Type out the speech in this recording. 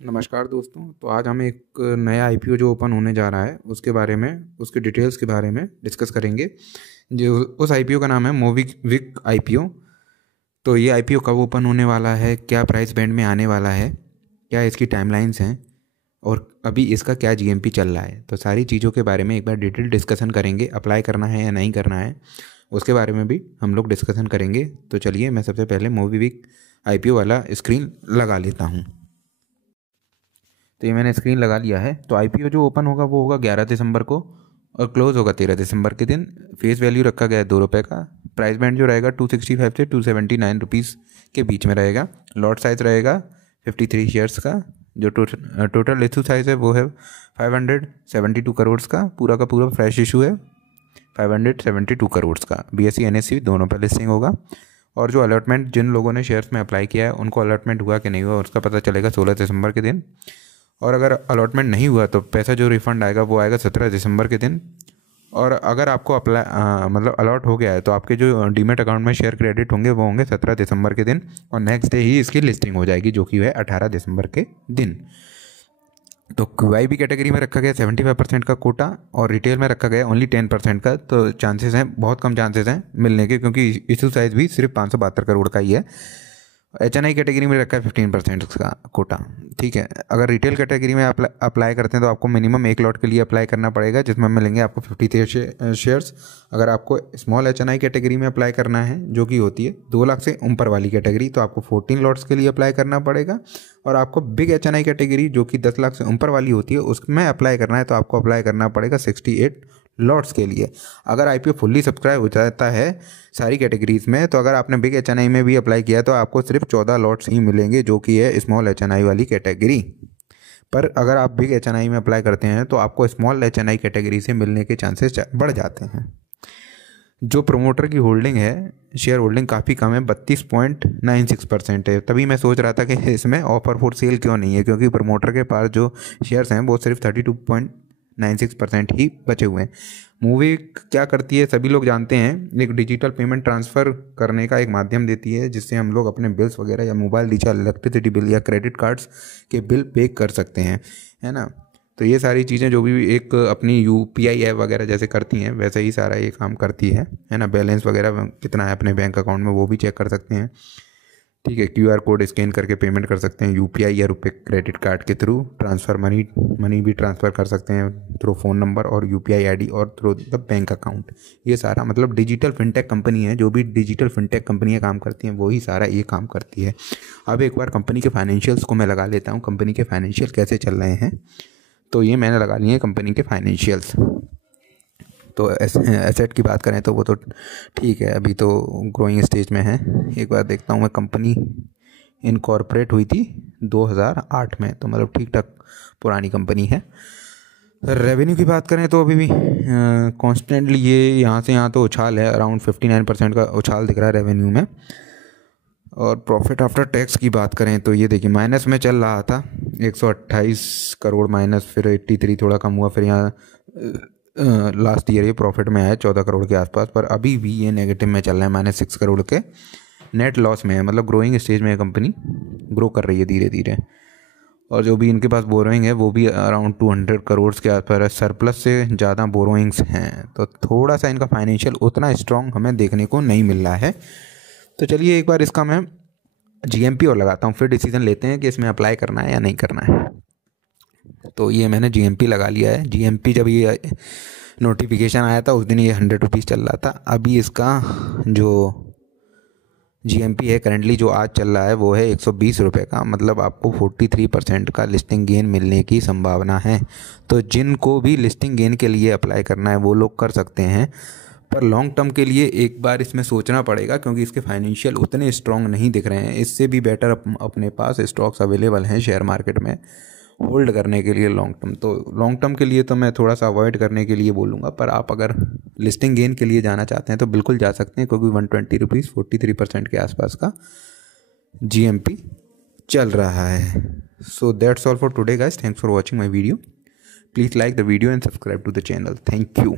नमस्कार दोस्तों। तो आज हम एक नया आईपीओ जो ओपन होने जा रहा है उसके बारे में, उसके डिटेल्स के बारे में डिस्कस करेंगे। जो उस आईपीओ का नाम है मोबीक्विक आईपीओ। तो ये आईपीओ कब ओपन होने वाला है, क्या प्राइस बैंड में आने वाला है, क्या इसकी टाइमलाइंस हैं और अभी इसका क्या जीएमपी चल रहा है, तो सारी चीज़ों के बारे में एक बार डिटेल डिस्कशन करेंगे। अप्लाई करना है या नहीं करना है उसके बारे में भी हम लोग डिस्कशन करेंगे। तो चलिए मैं सबसे पहले मोबीक्विक आईपीओ वाला स्क्रीन लगा लेता हूँ। तो ये मैंने स्क्रीन लगा लिया है। तो आईपीओ जो ओपन होगा वो होगा 11 दिसंबर को और क्लोज़ होगा 13 दिसंबर के दिन। फेस वैल्यू रखा गया है ₹2 का। प्राइस बैंड जो रहेगा 265 से 279 रुपीज़ के बीच में रहेगा। लॉट साइज़ रहेगा 53 शेयर्स का। जो टोटल इशू साइज़ है वो है 572 करोड़ का पूरा फ्रेश इशू है 572 करोड़ का। बीएसई एनएससी दोनों पर लिस्टिंग होगा। और जो अलॉटमेंट जिन लोगों ने शेयर्स में अप्लाई किया है उनको अलॉटमेंट हुआ कि नहीं हुआ उसका पता चलेगा 16 दिसंबर के दिन। और अगर अलॉटमेंट नहीं हुआ तो पैसा जो रिफ़ंड आएगा वो आएगा 17 दिसंबर के दिन। और अगर आपको मतलब अलॉट हो गया है तो आपके जो डीमेट अकाउंट में शेयर क्रेडिट होंगे वो होंगे 17 दिसंबर के दिन और नेक्स्ट डे ही इसकी लिस्टिंग हो जाएगी जो कि है 18 दिसंबर के दिन। तो क्यूआईबी कैटेगरी में रखा गया 75% का कोटा और रिटेल में रखा गया ओनली 10% का। तो चांसेस हैं, बहुत कम चांसेस हैं मिलने के, क्योंकि इशू साइज़ भी सिर्फ 572 करोड़ का ही है। एचएनआई कैटेगरी में रखा है 15% का कोटा। ठीक है, अगर रिटेल कैटेगरी में अप्लाई करते हैं तो आपको मिनिमम 1 लॉट के लिए अप्लाई करना पड़ेगा जिसमें मिलेंगे आपको 53 शेयर्स। अगर आपको स्मॉल एचएनआई कैटेगरी में अप्लाई करना है जो कि होती है 2 लाख से ऊपर वाली कैटेगरी, तो आपको 14 लॉट्स के लिए अप्लाई करना पड़ेगा। और आपको बिग एचएनआई कैटेगरी जो कि 10 लाख से ऊपर वाली होती है उसमें अप्लाई करना है तो आपको अप्लाई करना पड़ेगा 68 लॉट्स के लिए। अगर आईपीओ फुल्ली सब्सक्राइब हो जाता है सारी कैटेगरीज़ में, तो अगर आपने बिग एचएनआई में भी अप्लाई किया तो आपको सिर्फ 14 लॉट्स ही मिलेंगे जो कि है स्मॉल एचएनआई वाली कैटेगरी। पर अगर आप बिग एचएनआई में अप्लाई करते हैं तो आपको स्मॉल एचएनआई कैटेगरी से मिलने के चांसेस बढ़ जाते हैं। जो प्रोमोटर की होल्डिंग है, शेयर होल्डिंग काफ़ी कम है, 32.96% है। तभी मैं सोच रहा था कि इसमें ऑफर फॉर सेल क्यों नहीं है, क्योंकि प्रोमोटर के पास जो शेयर्स हैं वो सिर्फ 32.96% ही बचे हुए हैं। मूवी क्या करती है सभी लोग जानते हैं, एक डिजिटल पेमेंट ट्रांसफ़र करने का एक माध्यम देती है जिससे हम लोग अपने बिल्स वगैरह या मोबाइल रिचार्ज, इलेक्ट्रिसिटी बिल या क्रेडिट कार्ड्स के बिल पे कर सकते हैं, है ना। तो ये सारी चीज़ें जो भी एक अपनी यूपीआई ऐप वगैरह जैसे करती हैं वैसे ही सारा ये काम करती है ना। बैलेंस वगैरह कितना है अपने बैंक अकाउंट में वो भी चेक कर सकते हैं। ठीक है, क्यूआर कोड स्कैन करके पेमेंट कर सकते हैं यूपीआई या रुपए क्रेडिट कार्ड के थ्रू। ट्रांसफ़र मनी भी ट्रांसफ़र कर सकते हैं थ्रू फ़ोन नंबर और यूपीआई आईडी और थ्रू द बैंक अकाउंट। ये सारा मतलब डिजिटल फिनटेक कंपनी है, जो भी डिजिटल फिनटेक कंपनियाँ काम करती हैं वही सारा ये काम करती है। अब एक बार कंपनी के फाइनेंशियल्स को मैं लगा लेता हूँ, कंपनी के फाइनेंशियल कैसे चल रहे हैं। तो ये मैंने लगा लिए हैं कंपनी के फाइनेंशियल्स। तो एसेट की बात करें तो वो तो ठीक है, अभी तो ग्रोइंग स्टेज में है। एक बार देखता हूँ मैं, कंपनी इनकॉर्पोरेट हुई थी 2008 में, तो मतलब ठीक ठाक पुरानी कंपनी है। रेवेन्यू की बात करें तो अभी भी कॉन्स्टेंटली ये यहाँ से यहाँ तो उछाल है, अराउंड 59% का उछाल दिख रहा है रेवेन्यू में। और प्रॉफिट आफ्टर टैक्स की बात करें तो ये देखिए माइनस में चल रहा था 128 करोड़ माइनस, फिर 83 थोड़ा कम हुआ, फिर यहाँ लास्ट ईयर ये प्रॉफिट में आया 14 करोड़ के आसपास। पर अभी भी ये नेगेटिव में चल रहा है, -6 करोड़ के नेट लॉस में है। मतलब ग्रोइंग स्टेज में कंपनी ग्रो कर रही है धीरे धीरे। और जो भी इनके पास बोरोइंग है वो भी अराउंड 200 करोड़ के आसपास है, सरप्लस से ज़्यादा बोरोइंग्स हैं। तो थोड़ा सा इनका फाइनेंशियल उतना स्ट्रॉन्ग हमें देखने को नहीं मिल रहा है। तो चलिए एक बार इसका मैं जीएमपी और लगाता हूँ, फिर डिसीजन लेते हैं कि इसमें अप्लाई करना है या नहीं करना है। तो ये मैंने जीएमपी लगा लिया है। जीएमपी जब ये नोटिफिकेशन आया था उस दिन ये 100 रुपीज़ चल रहा था। अभी इसका जो जीएमपी है करंटली जो आज चल रहा है वो है 120 रुपये का। मतलब आपको 43% का लिस्टिंग गेन मिलने की संभावना है। तो जिनको भी लिस्टिंग गेन के लिए अप्लाई करना है वो लोग कर सकते हैं, पर लॉन्ग टर्म के लिए एक बार इसमें सोचना पड़ेगा क्योंकि इसके फाइनेंशियल उतने स्ट्रॉन्ग नहीं दिख रहे हैं। इससे भी बेटर अपने पास स्टॉक्स अवेलेबल हैं शेयर मार्केट में होल्ड करने के लिए लॉन्ग टर्म। तो लॉन्ग टर्म के लिए तो मैं थोड़ा सा अवॉइड करने के लिए बोलूँगा, पर आप अगर लिस्टिंग गेन के लिए जाना चाहते हैं तो बिल्कुल जा सकते हैं, क्योंकि 120 रुपीज़ 43% के आसपास का जीएमपी चल रहा है। So that's all for today guys, thanks for watching my video. Please like the video and subscribe to the channel. Thank you.